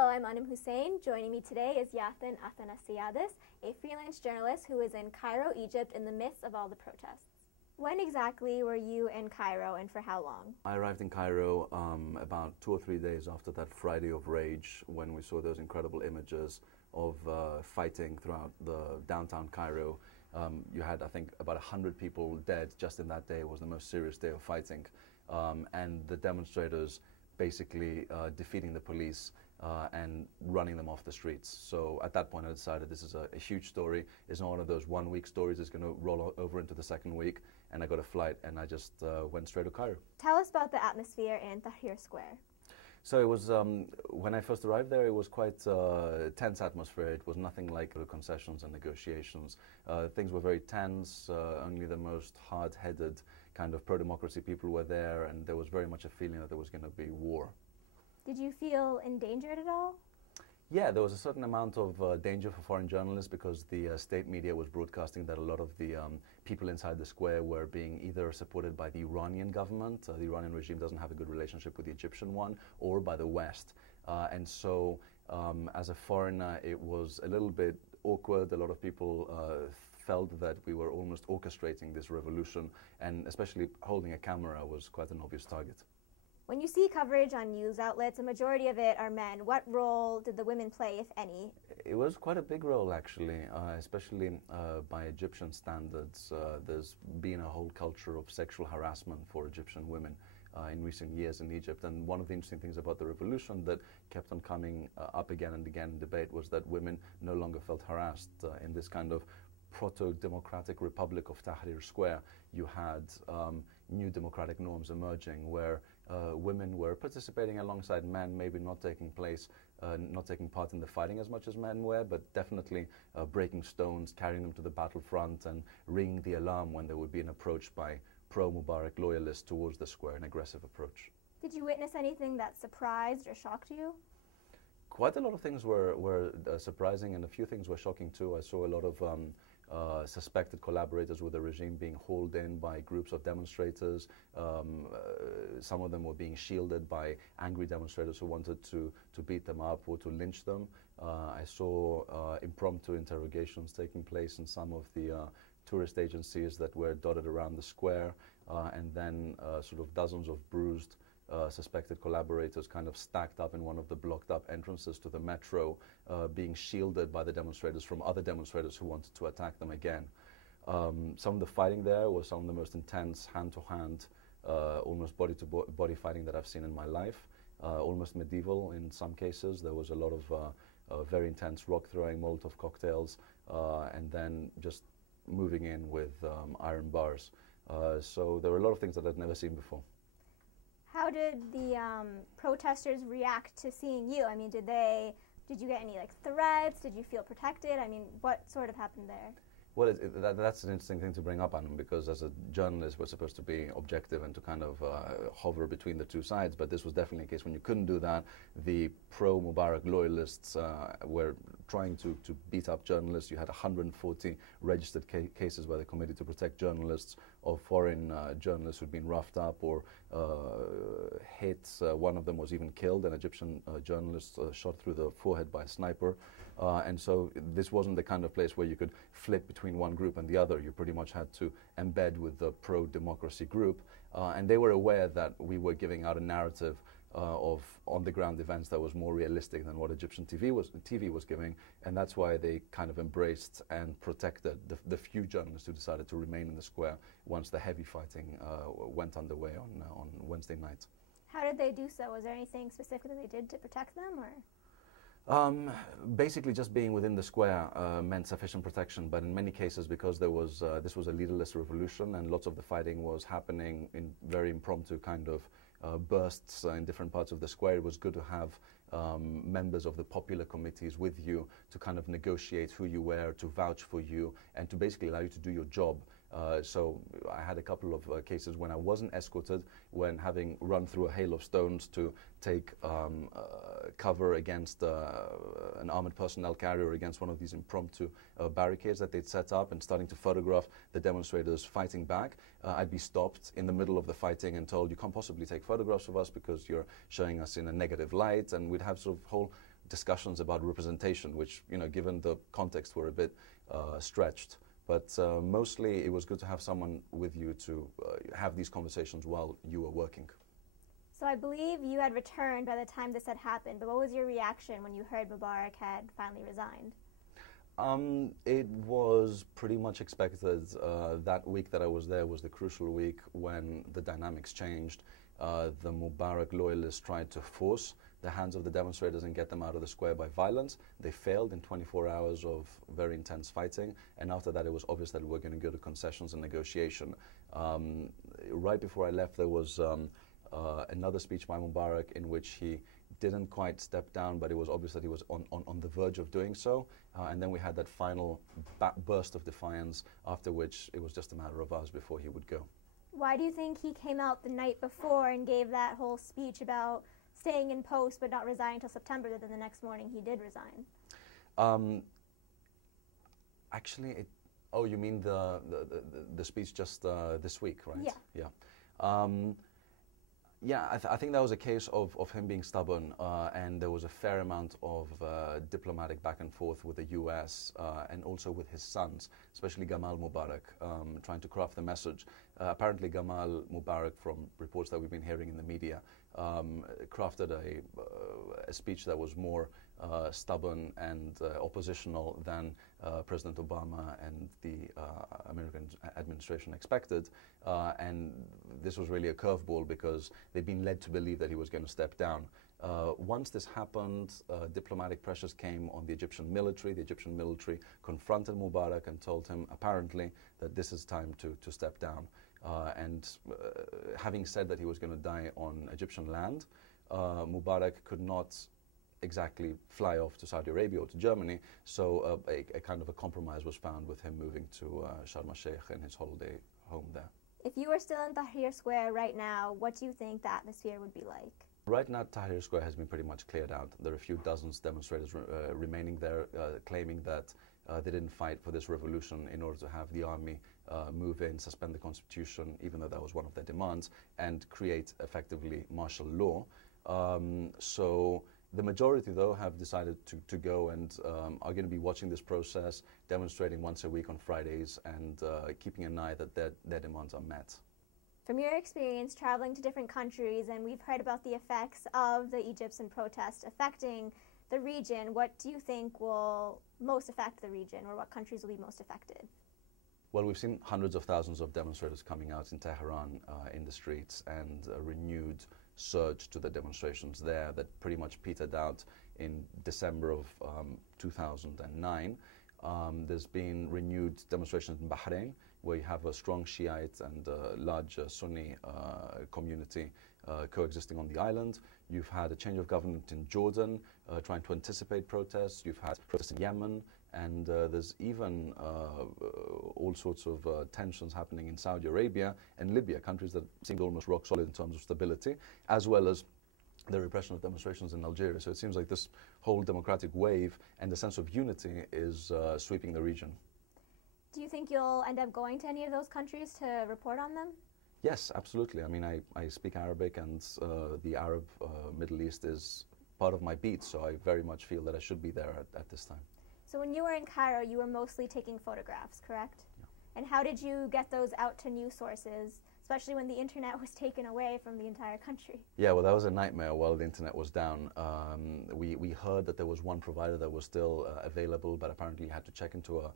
Hello, I'm Anum Hussain. Joining me today is Iason Athanasiadis, a freelance journalist who is in Cairo, Egypt in the midst of all the protests. When exactly were you in Cairo and for how long? I arrived in Cairo about 2 or 3 days after that Friday of Rage, when we saw those incredible images of fighting throughout the downtown Cairo. You had, I think, about 100 people dead just in that day. It was the most serious day of fighting. And the demonstrators basically defeating the police and running them off the streets. So at that point I decided this is a huge story. It's not one of those 1 week stories that's going to roll over into the second week. And I got a flight and I just went straight to Cairo. Tell us about the atmosphere in Tahrir Square. So it was, when I first arrived there, it was quite a tense atmosphere. It was nothing like the concessions and negotiations. Things were very tense. Only the most hard-headed kind of pro-democracy people were there, and there was very much a feeling that there was going to be war. Did you feel endangered at all? Yeah, there was a certain amount of danger for foreign journalists because the state media was broadcasting that a lot of the people inside the square were being either supported by the Iranian government, the Iranian regime doesn't have a good relationship with the Egyptian one, or by the West. And so as a foreigner, it was a little bit awkward. A lot of people felt that we were almost orchestrating this revolution, and especially holding a camera was quite an obvious target. When you see coverage on news outlets, a majority of it are men. What role did the women play, if any? It was quite a big role, actually, especially by Egyptian standards. There's been a whole culture of sexual harassment for Egyptian women in recent years in Egypt. And one of the interesting things about the revolution that kept on coming up again and again in debate was that women no longer felt harassed. In this kind of proto-democratic republic of Tahrir Square, you had new democratic norms emerging where women were participating alongside men, maybe not taking part in the fighting as much as men were, but definitely breaking stones, carrying them to the battlefront, and ringing the alarm when there would be an approach by pro-Mubarak loyalists towards the square, an aggressive approach. Did you witness anything that surprised or shocked you? Quite a lot of things were surprising, and a few things were shocking too. I saw a lot of suspected collaborators with the regime being hauled in by groups of demonstrators. Some of them were being shielded by angry demonstrators who wanted to beat them up or to lynch them. I saw impromptu interrogations taking place in some of the tourist agencies that were dotted around the square, and then sort of dozens of bruised suspected collaborators kind of stacked up in one of the blocked up entrances to the metro, being shielded by the demonstrators from other demonstrators who wanted to attack them again. Some of the fighting there was some of the most intense hand-to-hand, almost body-to-body fighting that I've seen in my life, almost medieval in some cases. There was a lot of very intense rock throwing, Molotov cocktails, and then just moving in with iron bars. So there were a lot of things that I'd never seen before. How did the protesters react to seeing you? I mean, did you get any threats? Did you feel protected? I mean, what sort of happened there? Well, that's an interesting thing to bring up, Anum, because as a journalist, we're supposed to be objective and to kind of hover between the two sides, but this was definitely a case when you couldn't do that. The pro-Mubarak loyalists were trying to beat up journalists. You had 140 registered cases by the Committee to Protect Journalists of foreign journalists who'd been roughed up or hit. One of them was even killed, an Egyptian journalist shot through the forehead by a sniper. And so this wasn't the kind of place where you could flip between one group and the other. You pretty much had to embed with the pro-democracy group. And they were aware that we were giving out a narrative of on-the-ground events that was more realistic than what Egyptian TV was giving. And that's why they kind of embraced and protected the few journalists who decided to remain in the square once the heavy fighting went underway on Wednesday night. How did they do so? Was there anything specific that they did to protect them, or? Basically, just being within the square meant sufficient protection, but in many cases, because there was this was a leaderless revolution and lots of the fighting was happening in very impromptu kind of bursts in different parts of the square, it was good to have members of the popular committees with you to kind of negotiate who you were, to vouch for you, and to basically allow you to do your job. So I had a couple of cases when I wasn't escorted, when having run through a hail of stones to take cover against an armored personnel carrier against one of these impromptu barricades that they'd set up, and starting to photograph the demonstrators fighting back. I'd be stopped in the middle of the fighting and told, you can't possibly take photographs of us because you're showing us in a negative light, and we'd have sort of whole discussions about representation, which, given the context, were a bit stretched. But mostly it was good to have someone with you to have these conversations while you were working. So I believe you had returned by the time this had happened, but what was your reaction when you heard Mubarak had finally resigned? It was pretty much expected. That week that I was there was the crucial week when the dynamics changed. The Mubarak loyalists tried to force the hands of the demonstrators and get them out of the square by violence. They failed in 24 hours of very intense fighting, and after that it was obvious that we were going to go to concessions and negotiation. Right before I left, there was another speech by Mubarak in which he didn't quite step down, but it was obvious that he was on the verge of doing so. And then we had that final burst of defiance, after which it was just a matter of hours before he would go. Why do you think he came out the night before and gave that whole speech about staying in post but not resigning until September, that then the next morning he did resign? Actually, oh, you mean the speech just this week, right? Yeah. Yeah. Yeah, I think that was a case of him being stubborn, and there was a fair amount of diplomatic back and forth with the US and also with his sons, especially Gamal Mubarak, trying to craft the message. Apparently Gamal Mubarak, from reports that we've been hearing in the media, crafted a speech that was more stubborn and oppositional than President Obama and the American administration expected. And this was really a curveball because they'd been led to believe that he was going to step down. Once this happened, diplomatic pressures came on the Egyptian military. The Egyptian military confronted Mubarak and told him, apparently, that this is time to step down. Having said that he was going to die on Egyptian land, Mubarak could not exactly fly off to Saudi Arabia or to Germany, so a kind of a compromise was found with him moving to Sharm el-Sheikh in his holiday home there. If you were still in Tahrir Square right now, what do you think the atmosphere would be like? Right now, Tahrir Square has been pretty much cleared out. There are a few dozens demonstrators remaining there, claiming that they didn't fight for this revolution in order to have the army move in, suspend the constitution, even though that was one of their demands, and create effectively martial law. So the majority, though, have decided to go and are going to be watching this process, demonstrating once a week on Fridays, and keeping an eye that their demands are met. From your experience traveling to different countries, and we've heard about the effects of the Egyptian protest affecting the region, what do you think will most affect the region, or what countries will be most affected? Well, we've seen hundreds of thousands of demonstrators coming out in Tehran in the streets, and a renewed surge to the demonstrations there that pretty much petered out in December of 2009. There's been renewed demonstrations in Bahrain, where you have a strong Shiite and large Sunni community coexisting on the island. You've had a change of government in Jordan, trying to anticipate protests. You've had protests in Yemen, and there's even all sorts of tensions happening in Saudi Arabia and Libya, countries that seemed almost rock solid in terms of stability, as well as the repression of demonstrations in Algeria. So it seems like this whole democratic wave and the sense of unity is sweeping the region. Do you think you'll end up going to any of those countries to report on them? Yes, absolutely. I mean, I speak Arabic, and the Arab Middle East is part of my beat, so I very much feel that I should be there at this time. So when you were in Cairo, you were mostly taking photographs, correct? Yeah. And how did you get those out to news sources, especially when the internet was taken away from the entire country? Yeah, well, that was a nightmare while the internet was down. We heard that there was one provider that was still available, but apparently you had to check into a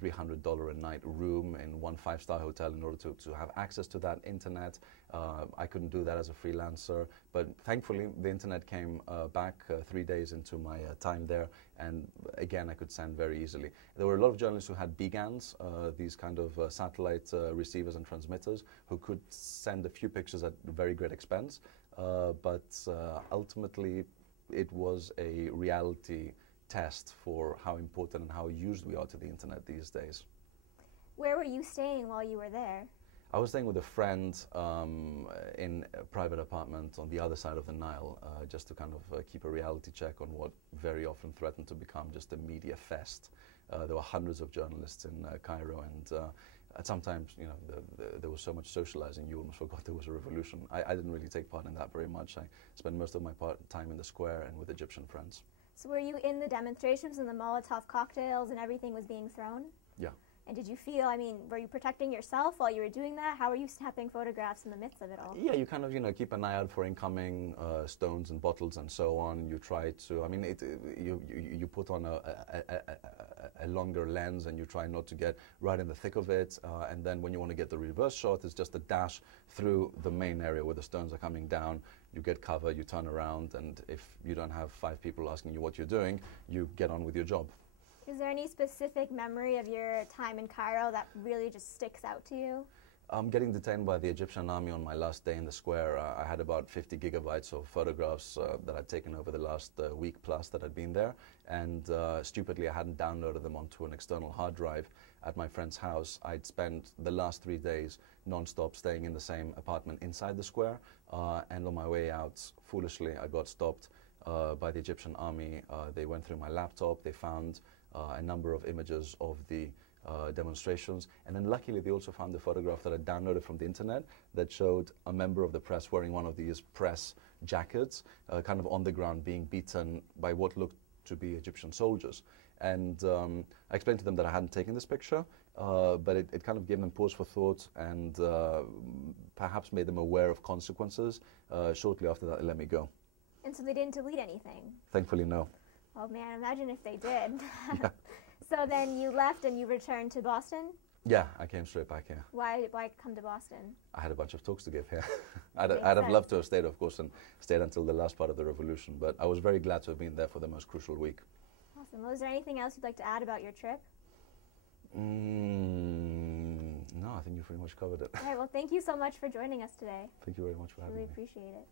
$300 a night room in one five-star hotel in order to have access to that internet. I couldn't do that as a freelancer, but thankfully the internet came back 3 days into my time there, and again I could send very easily. There were a lot of journalists who had BGANs, these kind of satellite receivers and transmitters, who could send a few pictures at very great expense, but ultimately it was a reality test for how important and how used we are to the internet these days. Where were you staying while you were there? I was staying with a friend in a private apartment on the other side of the Nile, just to kind of keep a reality check on what very often threatened to become just a media fest. There were hundreds of journalists in Cairo, and at sometimes, you know, there was so much socializing, you almost forgot there was a revolution. I didn't really take part in that very much. I spent most of my time in the square and with Egyptian friends. So were you in the demonstrations and the Molotov cocktails and everything was being thrown? Yeah. And did you feel, I mean, were you protecting yourself while you were doing that? How were you snapping photographs in the midst of it all? Yeah, you kind of, you know, keep an eye out for incoming stones and bottles and so on. You try to, I mean, you put on a longer lens and you try not to get right in the thick of it. And then when you want to get the reverse shot, it's just a dash through the main area where the stones are coming down. You get cover, you turn around, and if you don't have 5 people asking you what you're doing, you get on with your job. Is there any specific memory of your time in Cairo that really just sticks out to you? Getting detained by the Egyptian army on my last day in the square, I had about 50 gigabytes of photographs that I'd taken over the last week plus that I'd been there, and stupidly I hadn't downloaded them onto an external hard drive at my friend's house. I'd spent the last 3 days non-stop staying in the same apartment inside the square, and on my way out, foolishly, I got stopped by the Egyptian army. They went through my laptop, they found a number of images of the demonstrations, and then luckily they also found a photograph that I downloaded from the internet that showed a member of the press wearing one of these press jackets, kind of on the ground being beaten by what looked to be Egyptian soldiers. And I explained to them that I hadn't taken this picture, but it kind of gave them pause for thought and perhaps made them aware of consequences. Shortly after that, they let me go. And so they didn't delete anything? Thankfully, no. Oh man, imagine if they did. Yeah. So then you left and you returned to Boston? Yeah, I came straight back here. Why come to Boston? I had a bunch of talks to give here. I'd have loved to have stayed, of course, and stayed until the last part of the revolution, but I was very glad to have been there for the most crucial week. Awesome. Well, is there anything else you'd like to add about your trip? No, I think you pretty much covered it. All right, well, thank you so much for joining us today. Thank you very much for having me. Really appreciate it.